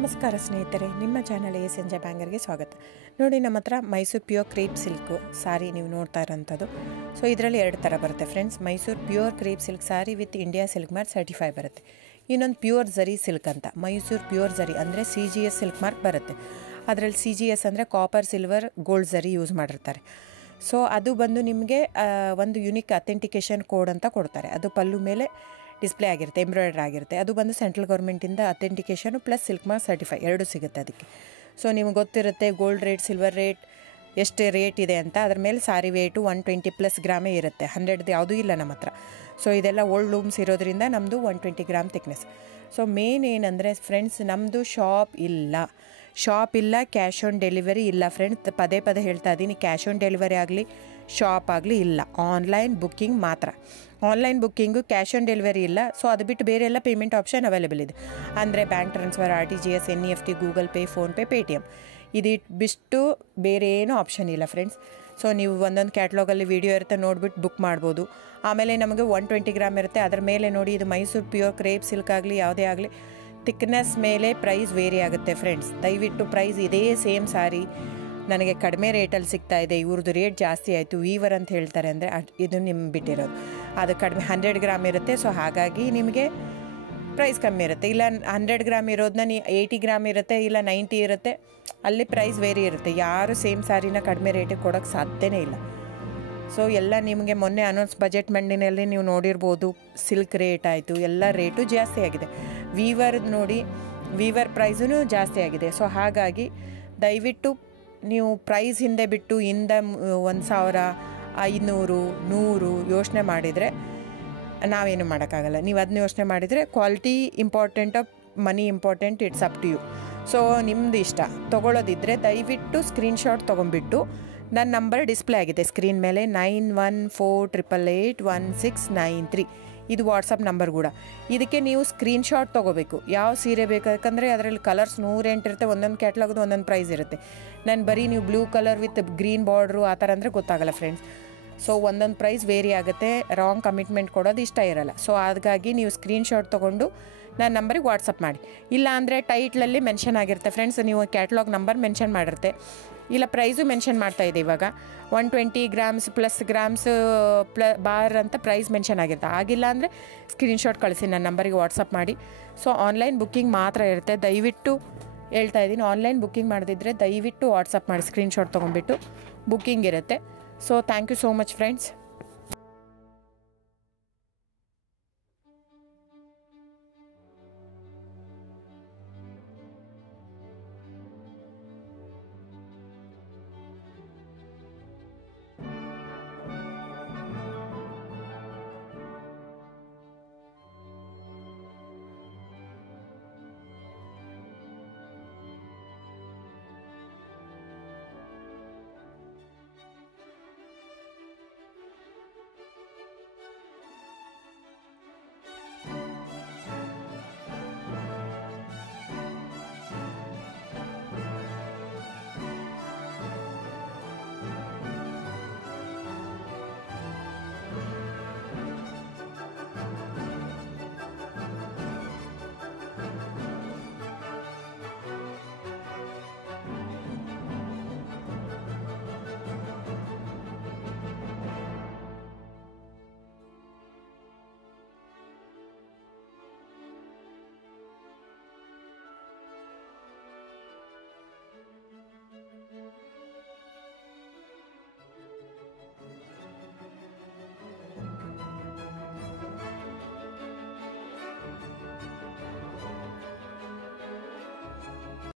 ನಮಸ್ಕಾರ ಸ್ನೇಹಿತರೆ, ನಿಮ್ಮ ಚಾನಲ್ ಸಂಜೆ ಬ್ಯಾಂಗರ್ಗೆ ಸ್ವಾಗತ. ನೋಡಿ, ನಮ್ಮ ಹತ್ರ ಮೈಸೂರು ಪ್ಯೂರ್ ಕ್ರೇಪ್ ಸಿಲ್ಕು ಸಾರಿ ನೀವು ನೋಡ್ತಾ ಇರೋಂಥದ್ದು. ಸೊ ಇದರಲ್ಲಿ ಎರಡು ಥರ ಬರುತ್ತೆ friends. Mysuru pure crepe silk sorry with India silk mark certify ಬರುತ್ತೆ. ಇನ್ನೊಂದು ಪ್ಯೂರ್ ಝರಿ ಸಿಲ್ಕ್ ಅಂತ, ಮೈಸೂರು ಪ್ಯೂರ್ ಝರಿ ಅಂದರೆ CGS ಸಿಲ್ಕ್ ಮಾರ್ಕ್ ಬರುತ್ತೆ. ಅದರಲ್ಲಿ CGS ಅಂದರೆ ಕಾಪರ್, ಸಿಲ್ವರ್, ಗೋಲ್ಡ್ ಝರಿ ಯೂಸ್ ಮಾಡಿರ್ತಾರೆ. ಸೊ ಅದು ಬಂದು ನಿಮಗೆ ಒಂದು ಯುನಿಕ್ ಅಥೆಂಟಿಕೇಷನ್ ಕೋಡ್ ಅಂತ ಕೊಡ್ತಾರೆ. ಅದು ಪಲ್ಲು ಮೇಲೆ ಡಿಸ್ಪ್ಲೇ ಆಗಿರುತ್ತೆ, ಎಂಬ್ರಾಯ್ಡ್ರಿ ಆಗಿರುತ್ತೆ. ಅದು ಬಂದು ಸೆಂಟ್ರಲ್ ಗೌರ್ಮೆಂಟಿಂದ ಅಥೆಂಟಿಕೇಷನು ಪ್ಲಸ್ ಸಿಲ್ಕ್ ಮಾರ್ಕ್ ಸರ್ಟಿಫೈ ಎರಡೂ ಸಿಗುತ್ತೆ ಅದಕ್ಕೆ. ಸೊ ನಿಮ್ಗೆ ಗೊತ್ತಿರುತ್ತೆ ಗೋಲ್ಡ್ ರೇಟ್, ಸಿಲ್ವರ್ ರೇಟ್ ಎಷ್ಟು ರೇಟ್ ಇದೆ ಅಂತ. ಅದ್ರ ಮೇಲೆ ಸಾರಿ ವೇಟು 120+ ಗ್ರಾಮೇ ಇರುತ್ತೆ, 100 ಯಾವುದೂ ಇಲ್ಲ ನಮ್ಮ ಹತ್ರ. ಸೊ ಇದೆಲ್ಲ ಓಲ್ಡ್ ಲೂಮ್ಸ್ ಇರೋದ್ರಿಂದ ನಮ್ಮದು 120 ಗ್ರಾಮ್ ಥಿಕ್ನೆಸ್. ಸೊ ಮೇನ್ ಏನಂದರೆ ಫ್ರೆಂಡ್ಸ್, ನಮ್ಮದು ಶಾಪ್ ಇಲ್ಲ, ಕ್ಯಾಶ್ ಆನ್ ಡೆಲಿವರಿ ಇಲ್ಲ ಫ್ರೆಂಡ್ಸ್. ಪದೇ ಹೇಳ್ತಾ ಇದ್ದೀನಿ, ಕ್ಯಾಶ್ ಆನ್ ಡೆಲಿವರಿ ಆಗಲಿ ಶಾಪ್ ಆಗಲಿ ಇಲ್ಲ, ಆನ್ಲೈನ್ ಬುಕ್ಕಿಂಗ್ ಮಾತ್ರ. Online booking, cash on delivery ಇಲ್ಲ. ಸೊ ಅದು ಬಿಟ್ಟು ಬೇರೆ ಎಲ್ಲ ಪೇಮೆಂಟ್ ಆಪ್ಷನ್ ಅವೈಲೇಬಲ್ ಇದೆ. ಅಂದರೆ bank transfer, RTGS, NEFT, Google pay, PhonePe, Paytm. ಇದು ಬಿಟ್ಟು ಬೇರೆ ಏನೂ ಆಪ್ಷನ್ ಇಲ್ಲ ಫ್ರೆಂಡ್ಸ್. ಸೊ ನೀವು ಒಂದೊಂದು ಕ್ಯಾಟ್ಲಾಗಲ್ಲಿ ವೀಡಿಯೋ ಇರುತ್ತೆ, ನೋಡಿಬಿಟ್ಟು ಬುಕ್ ಮಾಡ್ಬೋದು. ಆಮೇಲೆ ನಮಗೆ 120 ಗ್ರಾಮ್ ಇರುತ್ತೆ. ಅದರ ಮೇಲೆ ನೋಡಿ, ಇದು ಮೈಸೂರು ಪ್ಯೂರ್ ಕ್ರೇಪ್ ಸಿಲ್ಕ್ ಆಗಲಿ ಯಾವುದೇ ಆಗಲಿ ಥಿಕ್ನೆಸ್ ಮೇಲೆ ಪ್ರೈಸ್ ವೇರಿ ಆಗುತ್ತೆ ಫ್ರೆಂಡ್ಸ್. ದಯವಿಟ್ಟು ಪ್ರೈಸ್ ಇದೇ ಸೇಮ್ ಸಾರಿ ನನಗೆ ಕಡಿಮೆ ರೇಟಲ್ಲಿ ಸಿಗ್ತಾ ಇದೆ, ಇವ್ರದ್ದು ರೇಟ್ ಜಾಸ್ತಿ ಆಯಿತು ವೀವರ್ ಅಂತ ಹೇಳ್ತಾರೆ ಅಂದರೆ ಇದು ನಿಮ್ಗೆ ಬಿಟ್ಟಿರೋದು. ಅದು ಕಡಿಮೆ 100 ಗ್ರಾಮ್ ಇರುತ್ತೆ. ಸೊ ಹಾಗಾಗಿ ನಿಮಗೆ ಪ್ರೈಸ್ ಕಮ್ಮಿ ಇರುತ್ತೆ. ಇಲ್ಲ 100 ಗ್ರಾಮ್ ಇರೋದನ್ನ 80 ಗ್ರಾಮ್ ಇರುತ್ತೆ, ಇಲ್ಲ 90 ಇರುತ್ತೆ, ಅಲ್ಲಿ ಪ್ರೈಸ್ ವೇರಿ ಇರುತ್ತೆ. ಯಾರು ಸೇಮ್ ಸಾರಿನ ಕಡಿಮೆ ರೇಟಿಗೆ ಕೊಡೋಕ್ಕೆ ಸಾಧ್ಯನೇ ಇಲ್ಲ. ಸೊ ಎಲ್ಲ ನಿಮಗೆ ಮೊನ್ನೆ ಅನೌನ್ಸ್ ಬಜೆಟ್ ಮಂಡಿನಲ್ಲಿ ನೀವು ನೋಡಿರ್ಬೋದು, ಸಿಲ್ಕ್ ರೇಟ್ ಆಯಿತು, ಎಲ್ಲ ರೇಟು ಜಾಸ್ತಿ ಆಗಿದೆ. ವೀವರ್ದು ನೋಡಿ, ವೀವರ್ ಪ್ರೈಸೂ ಜಾಸ್ತಿ ಆಗಿದೆ. ಸೊ ಹಾಗಾಗಿ ದಯವಿಟ್ಟು ನೀವು ಪ್ರೈಸ್ ಹಿಂದೆ ಬಿಟ್ಟು 1,000, 500, 100 ಯೋಚನೆ ಮಾಡಿದರೆ ನಾವೇನು ಮಾಡೋಕ್ಕಾಗಲ್ಲ. ನೀವು ಅದನ್ನ ಯೋಚನೆ ಮಾಡಿದರೆ quality important, money important, it's up to you. So ನಿಮ್ಮದು ಇಷ್ಟ. ತೊಗೊಳ್ಳೋದಿದ್ದರೆ ದಯವಿಟ್ಟು ಸ್ಕ್ರೀನ್ಶಾಟ್ ತೊಗೊಂಡ್ಬಿಟ್ಟು, ನನ್ನ ನಂಬರ್ ಡಿಸ್ಪ್ಲೇ ಆಗಿದೆ ಸ್ಕ್ರೀನ್ ಮೇಲೆ, 9148881693. ಇದು ವಾಟ್ಸಪ್ ನಂಬರ್ ಕೂಡ. ಇದಕ್ಕೆ ನೀವು ಸ್ಕ್ರೀನ್ಶಾಟ್ ತೊಗೋಬೇಕು. ಯಾವ ಸೀರೆ ಬೇಕು, ಯಾಕಂದರೆ ಅದರಲ್ಲಿ ಕಲರ್ಸ್ 108 ಇರುತ್ತೆ, ಒಂದೊಂದು ಕ್ಯಾಟ್ಲಾಗದು ಒಂದೊಂದು ಪ್ರೈಸ್ ಇರುತ್ತೆ. ನಾನು ಬರೀ ನೀವು blue colour with green border ಆ ಥರ ಅಂದರೆ ಗೊತ್ತಾಗಲ್ಲ ಫ್ರೆಂಡ್ಸ್. ಸೊ ಒಂದೊಂದು ಪ್ರೈಸ್ ವೇರಿ ಆಗುತ್ತೆ, ರಾಂಗ್ ಕಮಿಟ್ಮೆಂಟ್ ಕೊಡೋದು ಇಷ್ಟ ಇರಲ್ಲ. ಸೊ ಹಾಗಾಗಿ ನೀವು ಸ್ಕ್ರೀನ್ಶಾಟ್ ತೊಗೊಂಡು ನನ್ನ ನಂಬರಿಗೆ ವಾಟ್ಸಪ್ ಮಾಡಿ. ಇಲ್ಲ ಅಂದರೆ ಟೈಟ್ಲಲ್ಲಿ ಮೆನ್ಷನ್ ಆಗಿರುತ್ತೆ ಫ್ರೆಂಡ್ಸ್, ನೀವು ಕ್ಯಾಟ್ಲಾಗ್ ನಂಬರ್ ಮೆನ್ಷನ್ ಮಾಡಿರುತ್ತೆ, ಇಲ್ಲ ಪ್ರೈಸು ಮೆನ್ಷನ್ ಮಾಡ್ತಾಯಿದೆ. ಇವಾಗ 120 ಗ್ರಾಮ್ಸ್ ಪ್ಲಸ್ ಗ್ರಾಮ್ಸ್ ಬಾರ್ ಅಂತ ಪ್ರೈಸ್ ಮೆನ್ಷನ್ ಆಗಿರುತ್ತೆ. ಆಗಿಲ್ಲ ಅಂದರೆ ಸ್ಕ್ರೀನ್ಶಾಟ್ ಕಳಿಸಿ, ನನ್ನ ನಂಬರಿಗೆ ವಾಟ್ಸಪ್ ಮಾಡಿ. ಸೊ ಆನ್ಲೈನ್ ಬುಕ್ಕಿಂಗ್ ಮಾತ್ರ ಇರುತ್ತೆ. ದಯವಿಟ್ಟು ಹೇಳ್ತಾ ಇದ್ದೀನಿ, ಆನ್ಲೈನ್ ಬುಕ್ಕಿಂಗ್ ಮಾಡದಿದ್ದರೆ ದಯವಿಟ್ಟು ವಾಟ್ಸಪ್ ಮಾಡಿ, ಸ್ಕ್ರೀನ್ಶಾಟ್ ತೊಗೊಂಡ್ಬಿಟ್ಟು ಬುಕ್ಕಿಂಗ್ ಇರುತ್ತೆ. So thank you so much friends.